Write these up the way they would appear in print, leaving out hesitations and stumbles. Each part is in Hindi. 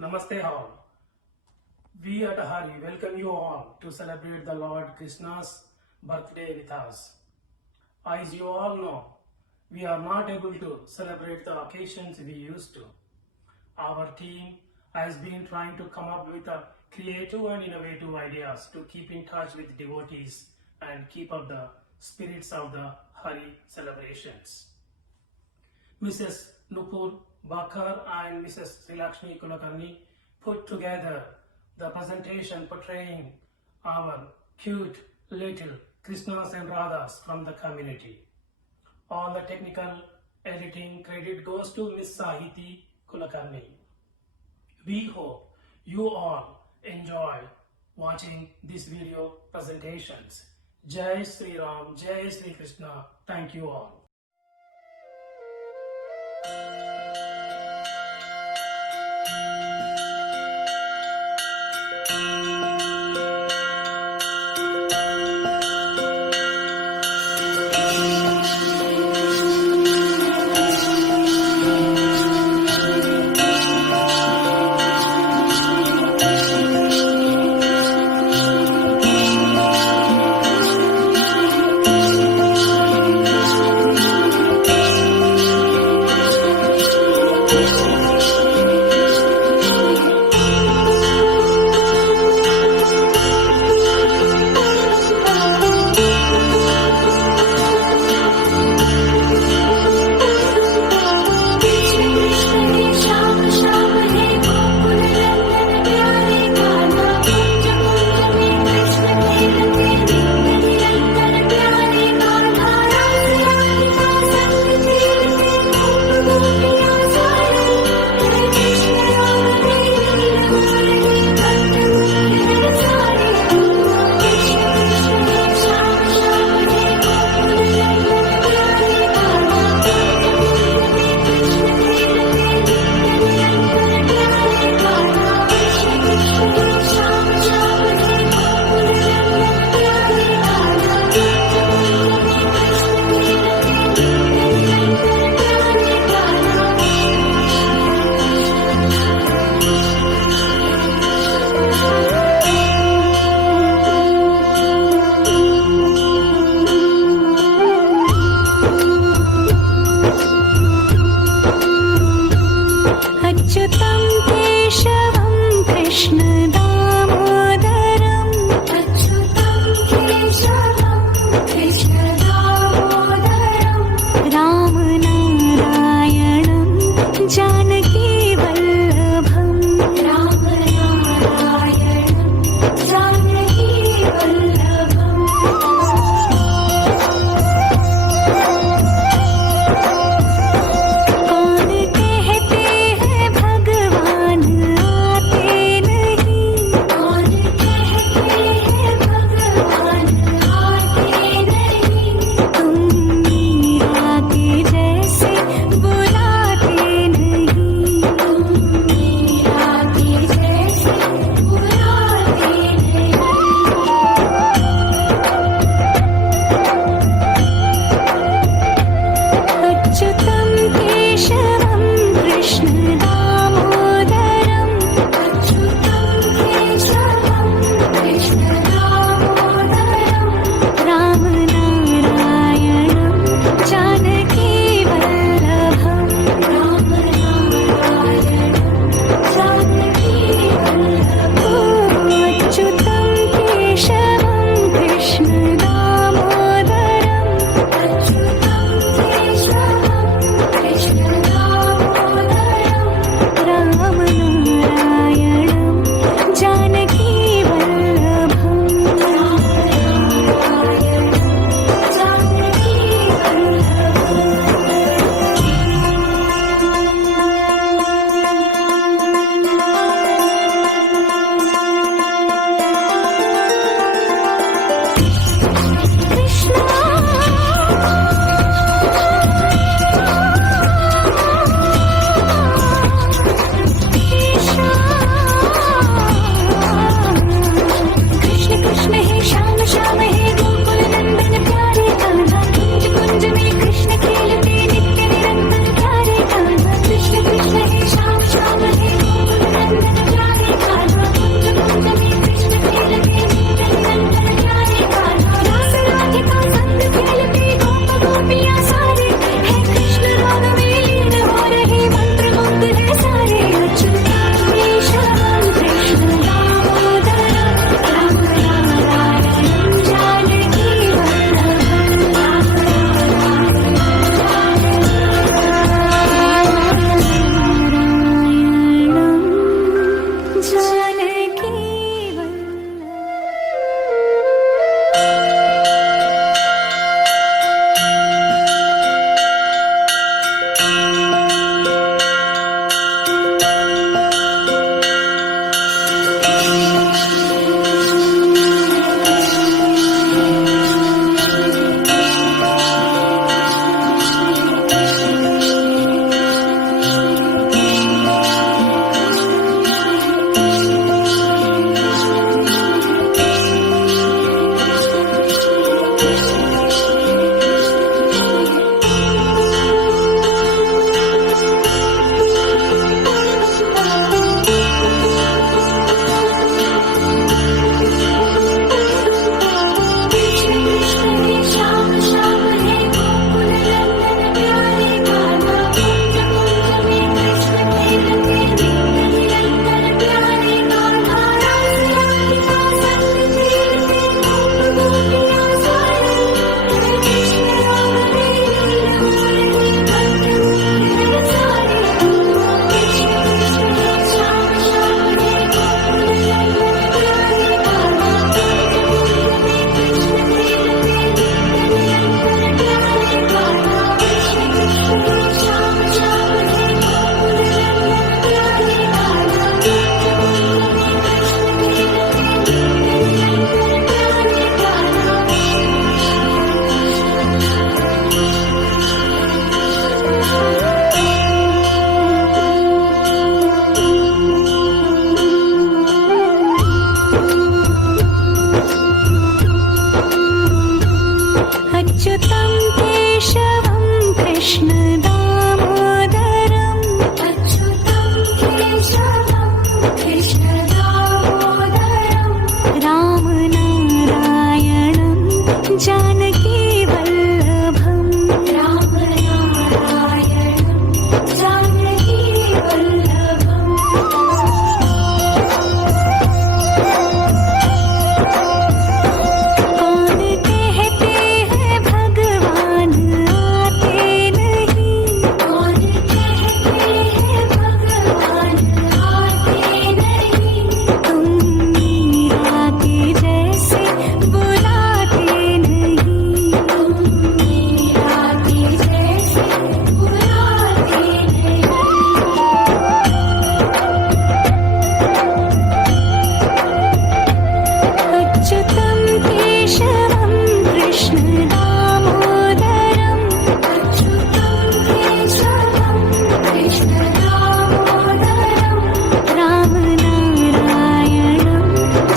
Namaste all. We at Hari welcome you all to celebrate the Lord Krishna's birthday with us. As you all know, we are not able to celebrate the occasions we used to. Our team has been trying to come up with a creative and innovative ideas to keep in touch with devotees and keep up the spirits of the Hari celebrations. Mrs. Nupur Bakar and Mrs. Srilakshmi Kulakarni put together the presentation portraying our cute little Krishnas and Radhas from the community. All the technical editing credit goes to Miss Sahiti Kulakarni. We hope you all enjoy watching these video presentations. Jai Sri Ram, Jai Sri Krishna. Thank you all. Krishna दामोदरं रामनारायणं Janaki वल्लभं रामनारायणं Janaki वल्लभम् कौन कहते हैं भगवान आते नहीं कौन कहते हैं भगवान आते नहीं तुम मीरा के जैसे बुलाते नहीं तुम मीरा के जैसे बुलाते नहीं अच्युतं केशवं कृष्ण दामोदरम् अच्युतं केशवं कृष्ण दामोदरम् रामनारायणं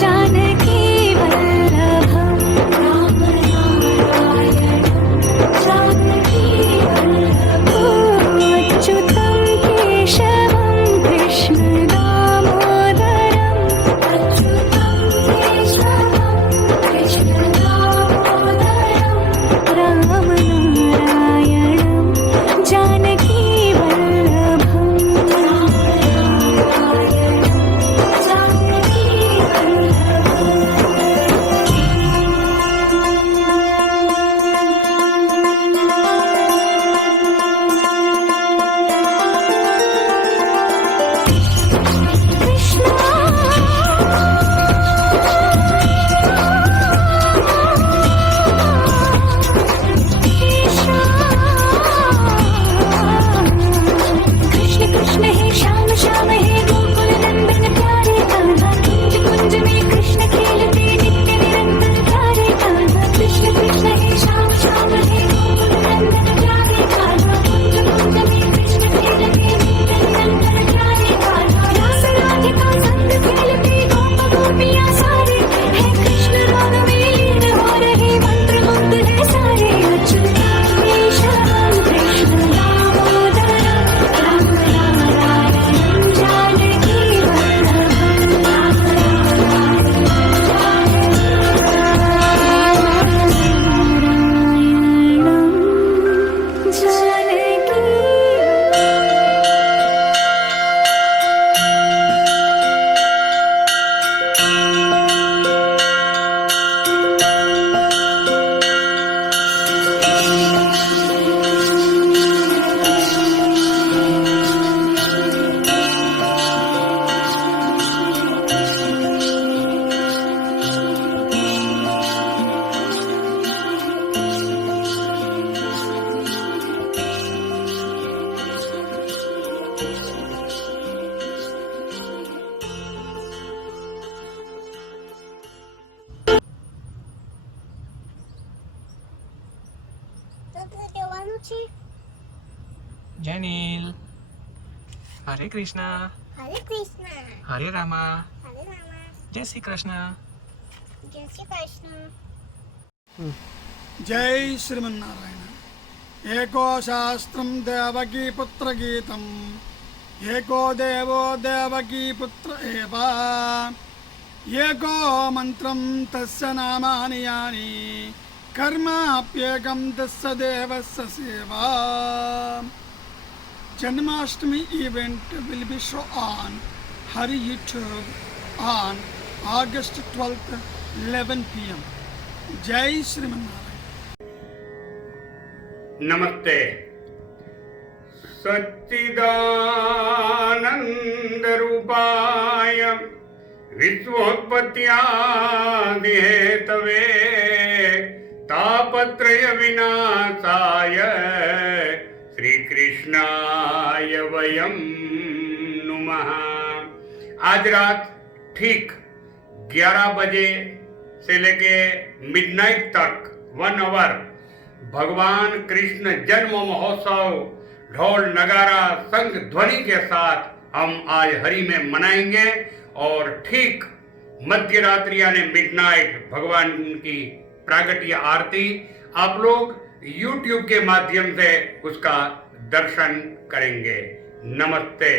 जानकी वल्लभं रामनारायणं जानकी वल्लभम् अच्युतं केशवं कृष्ण दामोदरम् अच्युतं केशवं कृष्ण दामोदरं रामनारायणं जानकी वल्लभं रामनारायणं जानकी कृष्ण कृष्ण हे श्याम श्याम हे गोकुल नंदन प्यारे कान्हा कुंज कुंज में कृष्ण खेलते नित्य निरंतर प्यारे कान्हा कृष्ण कृष्ण हे श्याम श्याम हे गोकुल नंदन प्यारे कान्हा कुंज कुंज में कृष्ण खेलते नित्य निरंतर प्यारे कान्हा रास राधिका संग खेलते गोप गोपियाँ सारे है कृष्ण राग में लीन हो रहे मंत्र मुग्ध है सारे अच्युतं केशवं Krishna दामोदरं रामनारायणं Janaki वल्लभं रामनारायणं Janaki Janil, Hare Krishna, हरे कृष्ण Hare Rama, हरे रामा Jai Shri Krishna. जय श्री कृष्ण जय श्रीमन्नारायण एको शास्त्रं देवकी पुत्र गीतम् एको देवो देवकी पुत्र एव एको मंत्रं तस्य नामानि यानि कर्माप्येकं तस्य देवस्य सेवा Janmashtami event will be shown on Hari YouTube on August 12th, 11 p.m. Jai Srimanarayan. नमस्ते सच्चिदानंद रूपाय विश्वोत्पत्त्यादि हेतवे तापत्रय विनाशाय श्री कृष्णाय वयम नुमः। आज रात ठीक 11 बजे से लेके मिडनाइट तक 1 आवर भगवान कृष्ण जन्म महोत्सव ढोल नगारा संग ध्वनि के साथ हम आज हरि में मनाएंगे और ठीक मध्य रात्रि यानी मिडनाइट भगवान की प्रागट्य आरती आप लोग YouTube के माध्यम से उसका दर्शन करेंगे। नमस्ते।